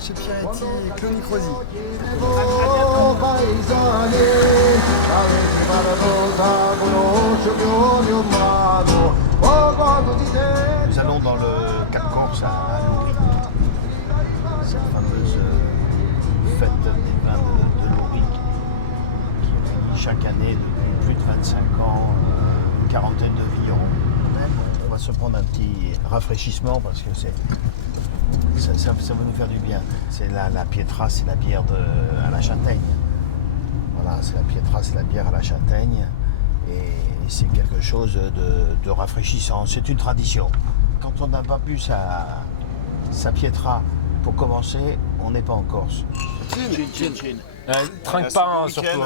chez Pierretti et Clonic Rosy. Nous allons dans le Cap Corse à Lori. Cette fameuse fête des vins de Lori qui chaque année depuis plus de 25 ans, une quarantaine de vignerons. On va se prendre un petit rafraîchissement parce que ça va nous faire du bien. C'est la Pietra, c'est la bière à la châtaigne. Voilà, c'est la Pietra, c'est la bière à la châtaigne. Et c'est quelque chose de rafraîchissant. C'est une tradition. Quand on n'a pas bu sa Pietra pour commencer, on n'est pas en Corse. Chin. Trinque pas, hein, surtout.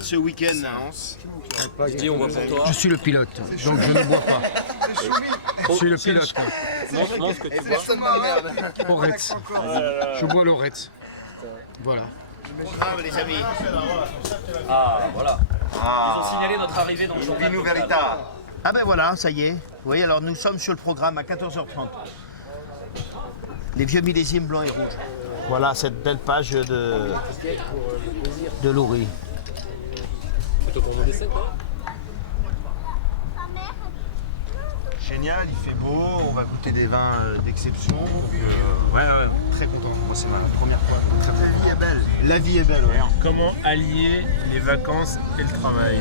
Ce week-end, Je dis, on voit pour toi. Je suis le pilote, donc je ne bois pas. Je suis le pilote. Montre ce que tu bois. Oretz. Je bois l'Oretz. Voilà. les amis. Ah, voilà. Ils ont signalé notre arrivée dans le journal. Vino Verita. Ah ben voilà, ça y est. Vous voyez, alors nous sommes sur le programme à 14h30. Les vieux millésimes blancs et rouges. Voilà cette belle page de Lori. Plutôt pour mon décès, quoi. Génial, il fait beau, on va goûter des vins d'exception. Ouais. Très content, moi c'est ma première fois. La vie est belle. La vie est belle, ouais. Comment allier les vacances et le travail?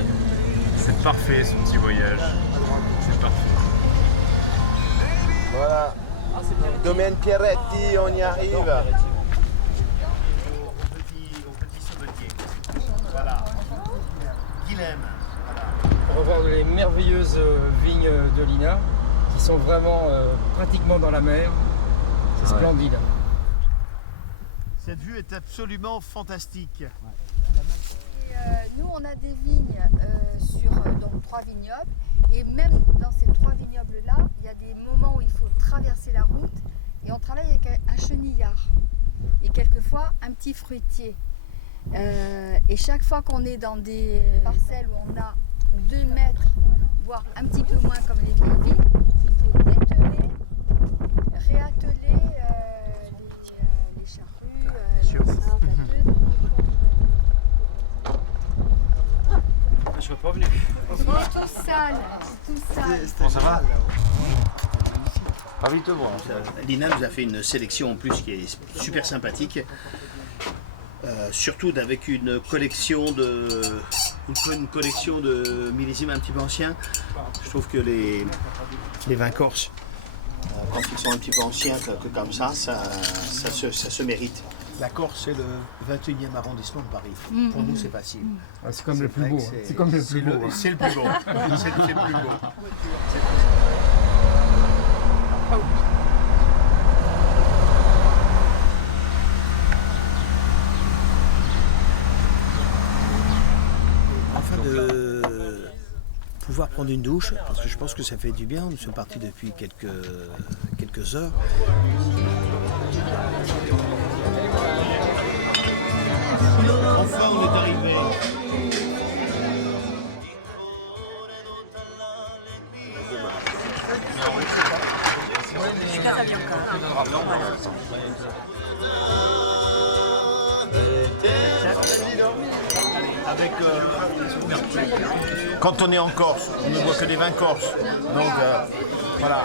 C'est parfait ce petit voyage. C'est parfait. Voilà. Domaine Pierretti, on y arrive. Au petit sommelier. Voilà. Guilhem. On va voir les merveilleuses vignes de Lina qui sont vraiment pratiquement dans la mer. C'est splendide. Cette vue est absolument fantastique. Nous, on a des vignes sur donc 3 vignobles. Et même dans ces 3 vignobles-là, il y a des moments où il faut traverser la route. Et on travaille avec un chenillard. Et quelquefois, un petit fruitier. Et chaque fois qu'on est dans des parcelles où on a 2 mètres, voire un petit peu moins comme les vieilles vignes, il faut dételer, réatteler les charrues, Je serais pas venu. c'est tout sale, tout sale. Bon, ça va? Ravi de te voir. Lina nous a fait une sélection en plus qui est super sympathique. Surtout avec une collection de millésimes un petit peu anciens. Je trouve que les vins corses, quand ils sont un petit peu anciens que comme ça se mérite. La Corse, c'est le 21e arrondissement de Paris. Pour nous, c'est facile. C'est comme le plus beau. C'est comme le plus beau. C'est le plus beau. C'est le plus beau. Afin de pouvoir prendre une douche, parce que je pense que ça fait du bien, nous sommes partis depuis quelques heures. Enfin, on est arrivé. Avec, quand on est en Corse, on ne boit que des vins corses. Donc voilà.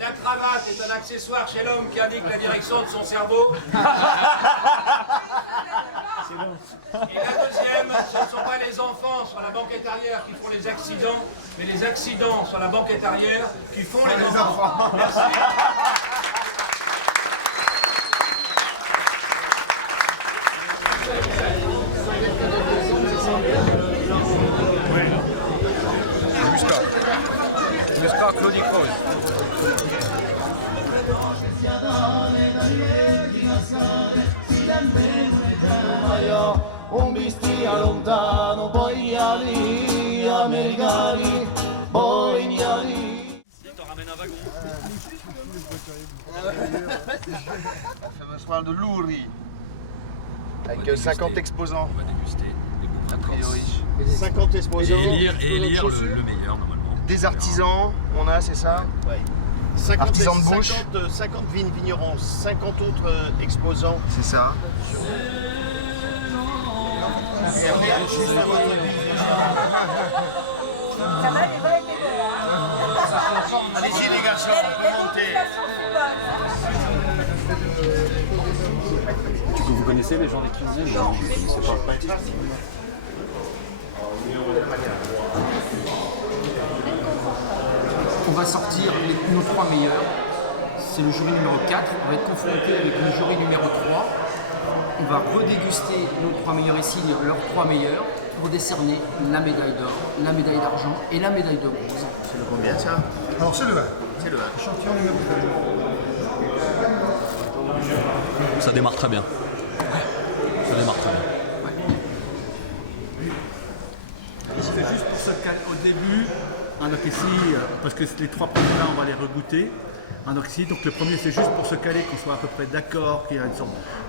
La cravate est un accessoire chez l'homme qui indique la direction de son cerveau. Et la deuxième, ce ne sont pas les enfants sur la banquette arrière qui font les accidents, mais les accidents sur la banquette arrière qui font les enfants. Merci. Un bistia lontano, poi ali, americani, poi ali. Si, t'en ramènes un wagon. Je parle de Louri. Avec 50 exposants. On va déguster les bons plats de Corse. 50 exposants. Et élire le meilleur normalement. Des artisans, on a, c'est ça? Oui. 50 Artisans de bouche. 50 vignerons, 50 autres exposants. C'est ça. Et on est juste à votre Allez-y les garçons, on peut monter. Vous connaissez les gens des cuisines? Non, je ne connaissais pas. On va sortir nos 3 meilleurs. C'est le jury numéro 4. On va être confronté avec le jury numéro 3. On va redéguster nos 3 meilleurs et signer leurs 3 meilleurs pour décerner la médaille d'or, la médaille d'argent et la médaille de bronze. C'est le combien ça? Alors c'est le vin. C'est le 20. Champion numéro 2. Ça démarre très bien. Ça démarre très bien. C'est juste pour ça qu'au début, donc ici, parce que les 3 premiers là, on va les regoûter. Donc ici, donc le premier c'est juste pour se caler, qu'on soit à peu près d'accord,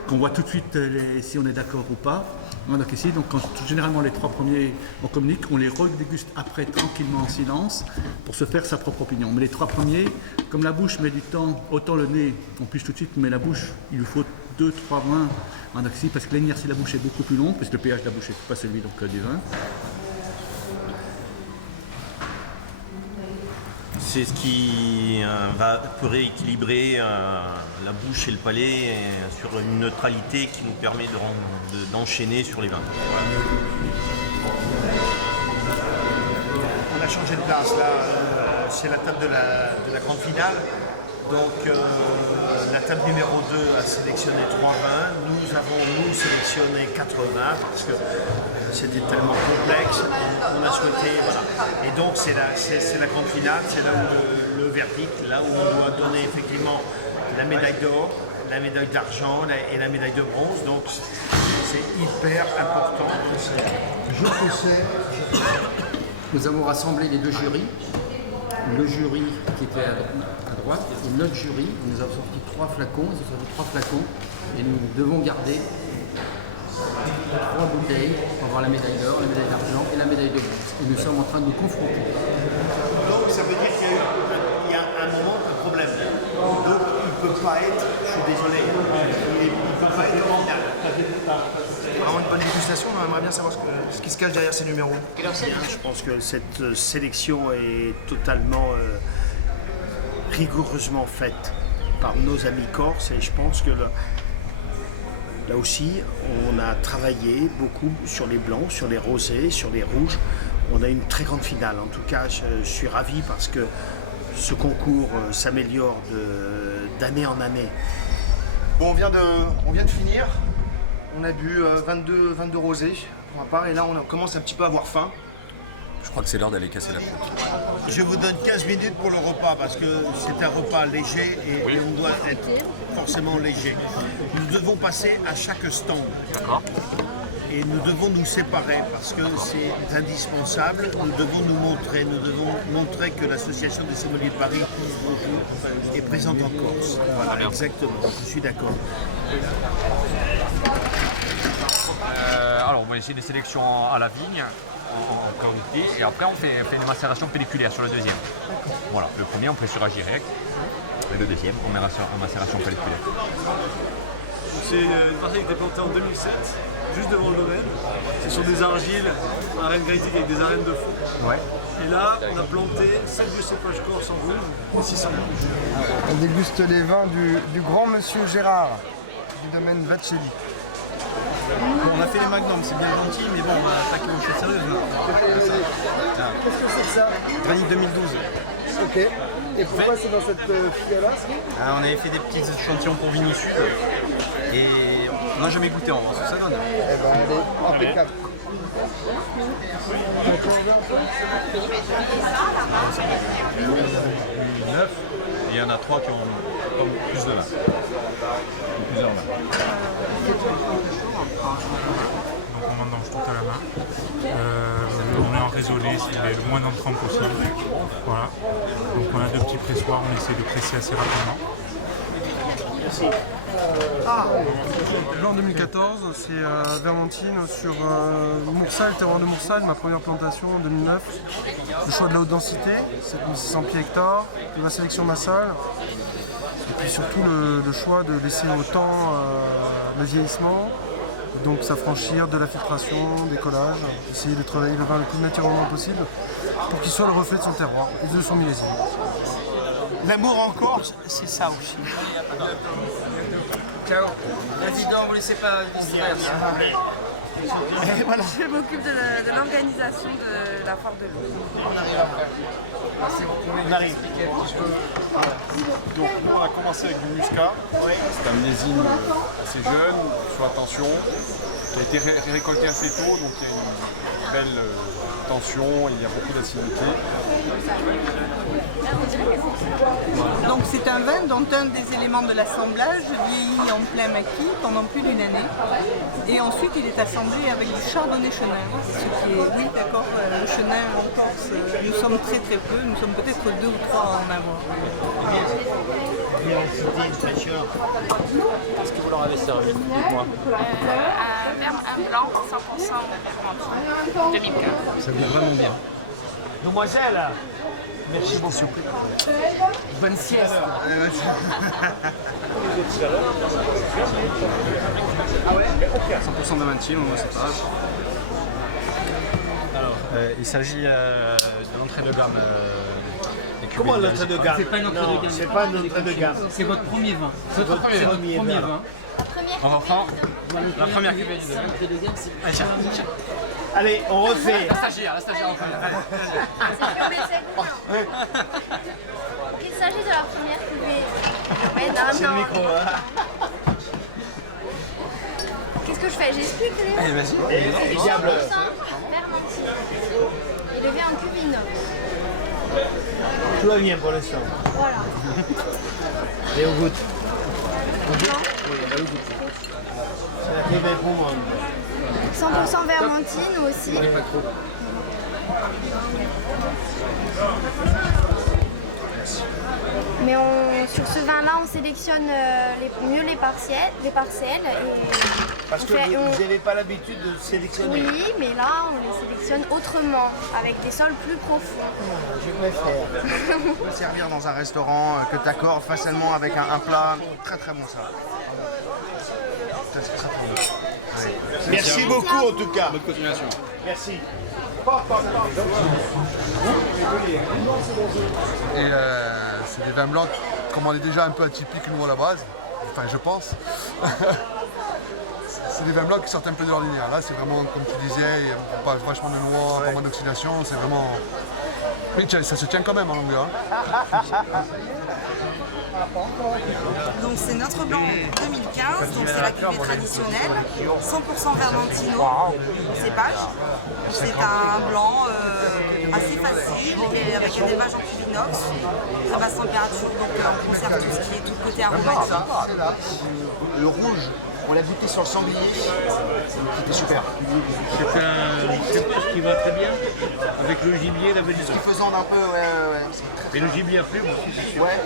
qu'on voit tout de suite si on est d'accord ou pas. Donc ici, donc généralement les 3 premiers on communique, on les redéguste après tranquillement en silence pour se faire sa propre opinion. Mais les 3 premiers, comme la bouche met du temps, autant le nez on pige tout de suite, mais la bouche il lui faut 2-3 vins. Donc ici, parce que l'inertie de la bouche est beaucoup plus longue, parce que le pH de la bouche n'est pas celui donc, du vin. C'est ce qui peut rééquilibrer la bouche et le palais sur une neutralité qui nous permet d'enchaîner sur les vins. On a changé de place là, c'est la table de la grande finale. Donc la table numéro 2 a sélectionné 3 vins, nous avons sélectionné 4 vins parce que c'était tellement complexe, on a souhaité, voilà. Et donc c'est la grande finale, c'est là où le verdict, là où on doit donner effectivement la médaille d'or, la médaille d'argent et la médaille de bronze, donc c'est hyper important. Je possède. Nous avons rassemblé les 2 jurys. Le jury qui était à droite et notre jury. Nous avons sorti 3 flacons, ils ont sorti 3 flacons et nous devons garder 3 bouteilles pour avoir la médaille d'or, la médaille d'argent et la médaille de bronze. Et nous sommes en train de nous confronter. Donc ça veut dire qu'il y a un moment un problème. Donc il ne peut pas être, je suis désolé, il ne peut pas être en finale. Vraiment une bonne dégustation, on aimerait bien savoir ce qui se cache derrière ces numéros. Je pense que cette sélection est totalement rigoureusement faite par nos amis corses et je pense que là aussi on a travaillé beaucoup sur les blancs, sur les rosés, sur les rouges. On a une très grande finale. En tout cas, je suis ravi parce que ce concours s'améliore d'année en année. Bon, on vient de finir. On a bu 22 rosés pour ma part et là on commence un petit peu à avoir faim. Je crois que c'est l'heure d'aller casser la croûte. Je vous donne 15 minutes pour le repas parce que c'est un repas léger et on doit être forcément léger. Nous devons passer à chaque stand. D'accord. Et nous devons nous séparer parce que c'est indispensable. Nous devons montrer que l'association des sommeliers de Paris est présente en Corse. Voilà, exactement. Je suis d'accord. Alors, on va essayer des sélections à la vigne, en cornité, et après on fait une macération pelliculaire sur le deuxième. Voilà, le premier on pressurage direct, et le deuxième en macération pelliculaire. C'est une parcelle qui a été plantée en 2007, juste devant le domaine. C'est sur des argiles, arènes granitique avec des arènes de fond. Ouais. Et là, on a planté 7 vieux cépages corse en rouge et 6 en blanc. On déguste les vins du grand monsieur Gérard du domaine Vacelli. On a fait les magnums, c'est bien gentil, mais bon, on va attaquer une chose sérieuse là. Qu'est-ce que c'est que ça? Granit 2012. Ok. Et pourquoi c'est dans cette filière-là? On avait fait des petits échantillons pour Vignes Sud et on n'a jamais goûté, on va voir ce que ça donne. Eh ben, elle est impeccable. Et il y en a 3 qui ont comme plus de vin. Plusieurs vins. Donc on mange tout à la main. On est en résolé, c'est le moins d'entrants possible. Voilà. Donc on a 2 petits pressoirs, on essaie de presser assez rapidement. Blanc 2014, c'est Vermentine sur Moursal, terroir de Moursal, ma première plantation en 2009. Le choix de la haute densité, 7600 pieds hectares, de la sélection massale. Et puis surtout le choix de laisser au temps le vieillissement, donc s'affranchir de la filtration, des collages, essayer de travailler le vin le plus naturellement possible pour qu'il soit le reflet de son terroir et de son millésime. L'amour en Corse, c'est ça aussi. Ciao. Président, vous ne laissez pas distraire. Voilà. Je m'occupe de l'organisation de la foire de l'eau. On arrive après. On arrive. Donc nous on a commencé avec du muscat. C'est un millésime assez jeune, sous attention, qui a été récolté assez tôt, donc il y a une belle tension, il y a beaucoup d'acidité. Donc c'est un vin dont un des éléments de l'assemblage vieillit en plein maquis pendant plus d'une année. Et ensuite il est assemblé avec du chardonnay chenin. Ce qui est, oui d'accord, le chenin en Corse, nous sommes très très peu, nous sommes peut-être 2 ou 3 à en avoir. Qu'est-ce que vous leur avez servi? Dites-moi. Un blanc 100% Vermentine 2015. Ça goûte vraiment bien. Demoiselle, merci beaucoup. Bonne sieste. 100% Vermentine, on ne sait pas. Alors, il s'agit de l'entrée de gamme. Comment l'entrée de gamme? C'est pas une entrée de gamme. C'est pas une entrée de gamme. C'est votre premier vin. C'est votre premier vin. On reprend la première cuvée du deuxième. Allez, tiens. Allez, on refait. La stagiaire en première. Il s'agit de la première cuvée. Ouais, non, c'est le micro. Qu'est-ce que je fais? J'explique les. Allez, vas-y. Diable. Vermentine. Et le vin en cuvée inox. Tout va bien pour l'instant. Voilà. Et on goûte. On goûte? Oui, on goûte. C'est la cuvée pour moi. 100% Vermentine aussi. Pas trop. Mais sur ce vin-là, on sélectionne mieux les parcelles. Parce que vous n'avez pas l'habitude de sélectionner. Oui, mais là, on les sélectionne autrement, avec des sols plus profonds. Je préfère. On peut servir dans un restaurant que tu accordes facilement avec un plat. Très très bon ça. Très, très bon. Ouais. Merci beaucoup en tout cas. Bonne continuation. Merci. Et c'est des vins blancs, comme on est déjà un peu atypiques nous à la base, enfin je pense. C'est des vins blancs qui sortent un peu de l'ordinaire. Là c'est vraiment, comme tu disais, il y a pas vachement de noix, pas mal d'oxydation, c'est vraiment... Oui, ça se tient quand même en longueur. Donc c'est notre blanc 2015, donc c'est la cuvée traditionnelle, 100% Vermentino au cépage. C'est un blanc assez facile et avec un élevage en cuve inox, très basse température, donc on conserve tout ce qui est tout le côté aromatique. Le rouge, on l'a goûté sur le sanglier, c'était super. C'est un cépage qui va très bien avec le gibier, la Ce qui faisande un peu, ouais. Et le gibier a plu aussi, c'est sûr. Ouais.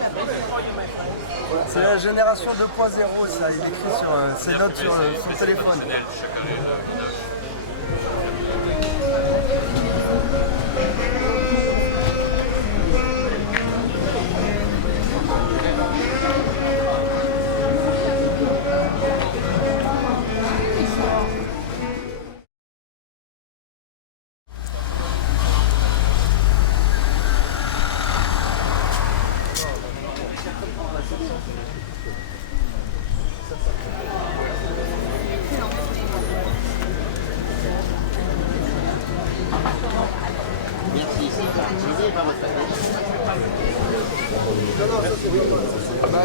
C'est la génération 2.0 ça, il écrit sur ses notes sur son téléphone. Merci.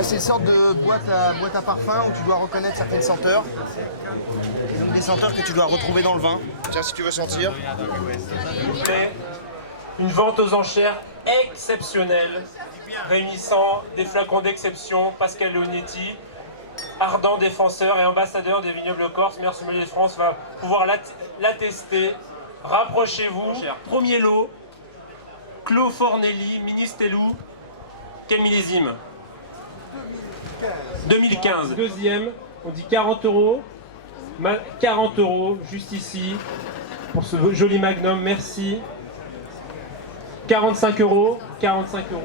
C'est une sorte de boîte à parfum où tu dois reconnaître certaines senteurs. Et donc des senteurs que tu dois retrouver dans le vin. Tiens, si tu veux sentir. Une vente aux enchères exceptionnelle, réunissant des flacons d'exception, Pascal Leonetti, ardent défenseur et ambassadeur des vignobles corses, meilleur sommelier de France, va pouvoir l'attester. Rapprochez-vous. Premier lot, Clos Fornelli, Ministelou. Quel millésime? 2015. Deuxième, on dit 40 €. 40 €, juste ici, pour ce joli magnum, merci. 45 €, 45 €.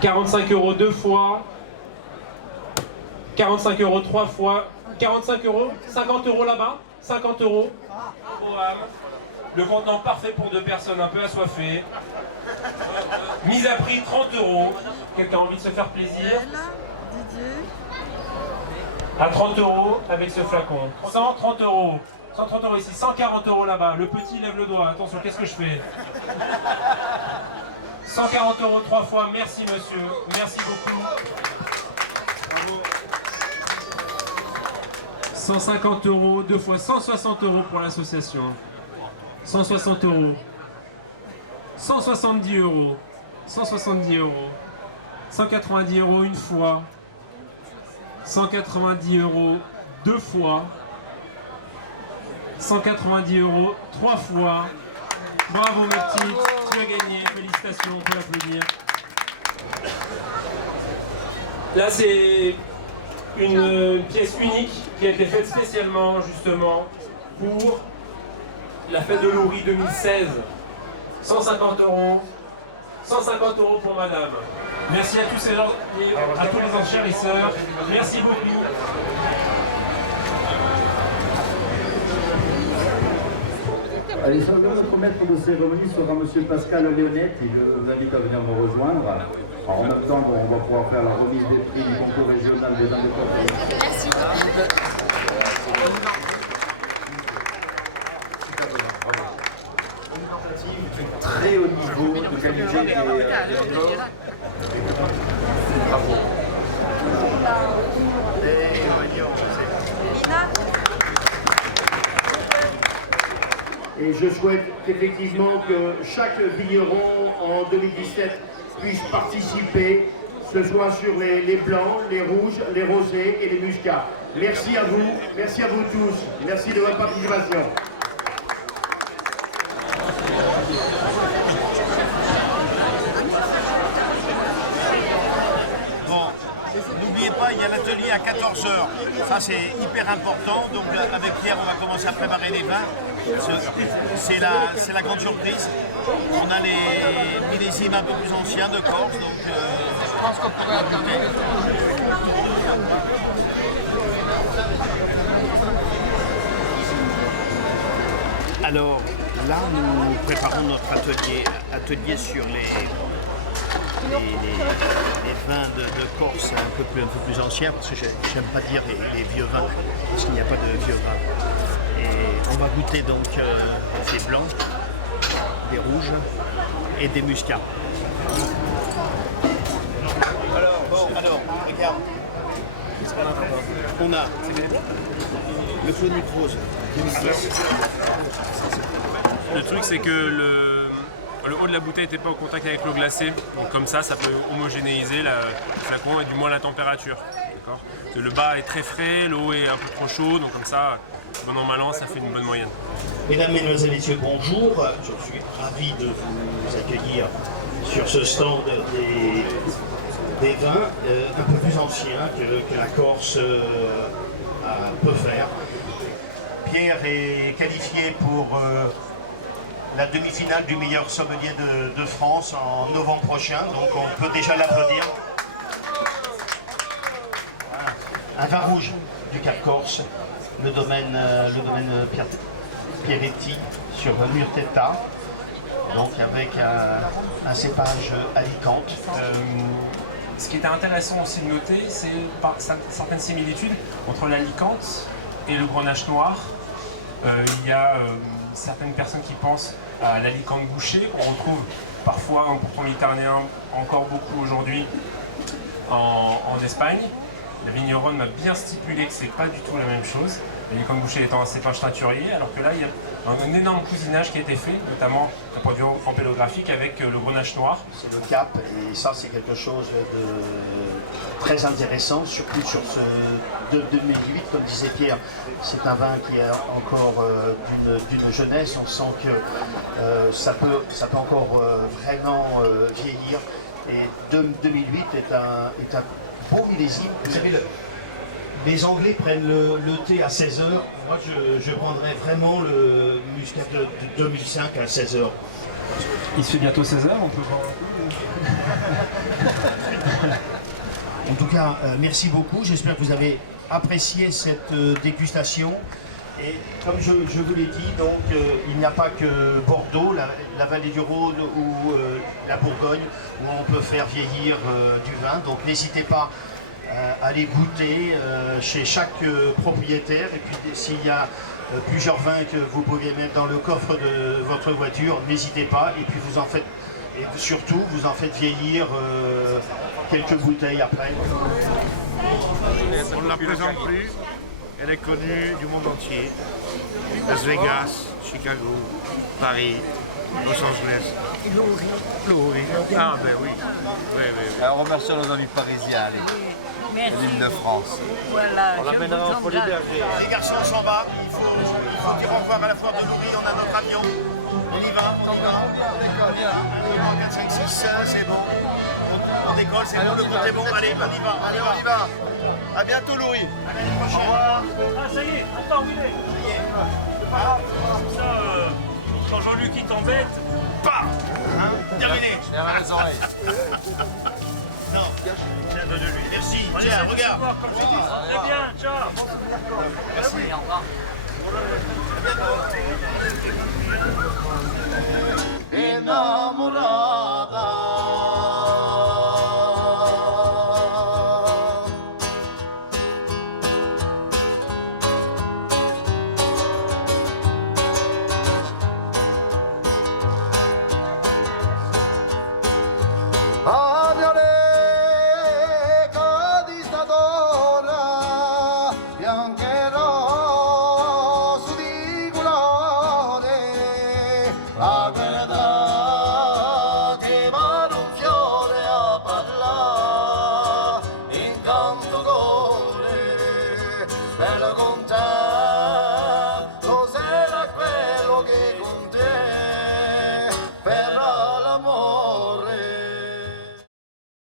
45 € deux fois. 45 € trois fois. 45 €, 50 € là-bas. 50 €. Le contenant parfait pour 2 personnes un peu assoiffées. Mise à prix 30 €. Quelqu'un a envie de se faire plaisir? À 30 € avec ce flacon. 130 €. 130 € ici, 140 € là-bas. Le petit lève le doigt. Attention, qu'est-ce que je fais? 140 € 3 fois. Merci monsieur. Merci beaucoup. Bravo. 150 € 2 fois. 160 € pour l'association. 160 €. 170 €. 170 €. 190 € une fois. 190 € deux fois. 190 € 3 fois. Bravo mes petits, tu as gagné, félicitations, on peut l'applaudir. Là c'est une pièce unique qui a été faite spécialement justement pour la fête de Loury 2016. 150 €. 150 € pour madame. Merci à tous ces gens, à tous les enchérisseurs. Merci beaucoup. Allez, notre maître de cérémonie sera M. Pascal Leonetti, je vous invite à venir me rejoindre. Alors, en même temps, on va pouvoir faire la remise des prix du concours régional des vins de Corse. Merci. Très haut niveau de qualité. Bravo. Et je souhaite effectivement que chaque vigneron en 2017 puisse participer, ce soit sur les blancs, les rouges, les rosés et les muscats. Merci à vous tous, merci de votre participation. N'oubliez pas, il y a l'atelier à 14 h. Ça, c'est hyper important. Donc, avec Pierre, on va commencer à préparer les vins. C'est la grande surprise. On a les millésimes un peu plus anciens de Corse. Donc, je pense qu'on pourrait alterner. Alors, là, nous préparons notre atelier sur les vins de Corse un peu plus anciens, parce que j'aime pas dire les vieux vins, parce qu'il n'y a pas de vieux vins. Et on va goûter donc des blancs, des rouges et des muscats. Alors, regarde. On a le Clos Rose 2010. Le truc c'est que le haut de la bouteille n'était pas au contact avec l'eau glacée, donc comme ça peut homogénéiser le flacon et du moins la température. Le bas est très frais, le haut est un peu trop chaud, donc comme ça, bon an mal an, ça fait une bonne moyenne. Mesdames, Mesdemoiselles, Messieurs, bonjour. Je suis ravi de vous accueillir sur ce stand des vins un peu plus anciens que la Corse peut faire. Pierre est qualifié pour la demi-finale du meilleur sommelier de France en novembre prochain, donc on peut déjà l'applaudir. Un vin rouge du Cap Corse, le domaine Pierretti sur Murtetta, donc avec un cépage Alicante. Ce qui était intéressant aussi de noter, c'est certaines similitudes entre l'Alicante et le Grenache noir. Il y a certaines personnes qui pensent à l'Alicante bouché qu'on retrouve parfois un pourtour méditerranéen, encore beaucoup aujourd'hui en Espagne. La vigneronne m'a bien stipulé que c'est pas du tout la même chose. Le Licon Boucher étant un cépage teinturier, alors que là il y a un énorme cousinage qui a été fait, notamment d'un point de vue ampélographique avec le grenache noir. C'est le cap, et ça c'est quelque chose de très intéressant, surtout sur ce de 2008, comme disait Pierre. C'est un vin qui est encore d'une jeunesse, on sent que ça peut encore vraiment vieillir. Et 2008 est un beau millésime. Vous savez, les Anglais prennent le thé à 16h. Moi, je prendrais vraiment le muscat de 2005 à 16h. Il se fait bientôt 16h, on peut voir un peu. En tout cas, merci beaucoup. J'espère que vous avez apprécié cette dégustation. Et comme je vous l'ai dit, donc, il n'y a pas que Bordeaux, la vallée du Rhône ou la Bourgogne, où on peut faire vieillir du vin. Donc n'hésitez pas à aller goûter chez chaque propriétaire. Et puis s'il y a plusieurs vins que vous pouviez mettre dans le coffre de votre voiture, n'hésitez pas. Et puis vous en faites, et surtout, vous en faites vieillir quelques bouteilles après. On ne la présente plus. Elle est connue du monde entier. Las Vegas, Chicago, Paris, Los Angeles. Laurie. Ah ben oui. Alors on remercie nos amis parisiens, l'île de France. Voilà, on l'amènera en Polyberger. Les garçons, on s'en va. Il faut dire au revoir à la foire de Louris. On a notre avion. On y va. On décolle. 4, 5, 6, c'est bon. On décolle, c'est bon, le compte est bon. Allez, on y va. Allez, on y va. A bientôt, Louris. À l'année prochaine. Au revoir. Ah, ça y est, attends, où il est? Ça, quand Jean-Luc il t'embête, pas terminé. Derrière les oreilles. Non, tiens, de lui. Merci. Allez, Tiens, regarde. Comme j'ai dit, très bien, ciao. Merci. Au revoir. Bella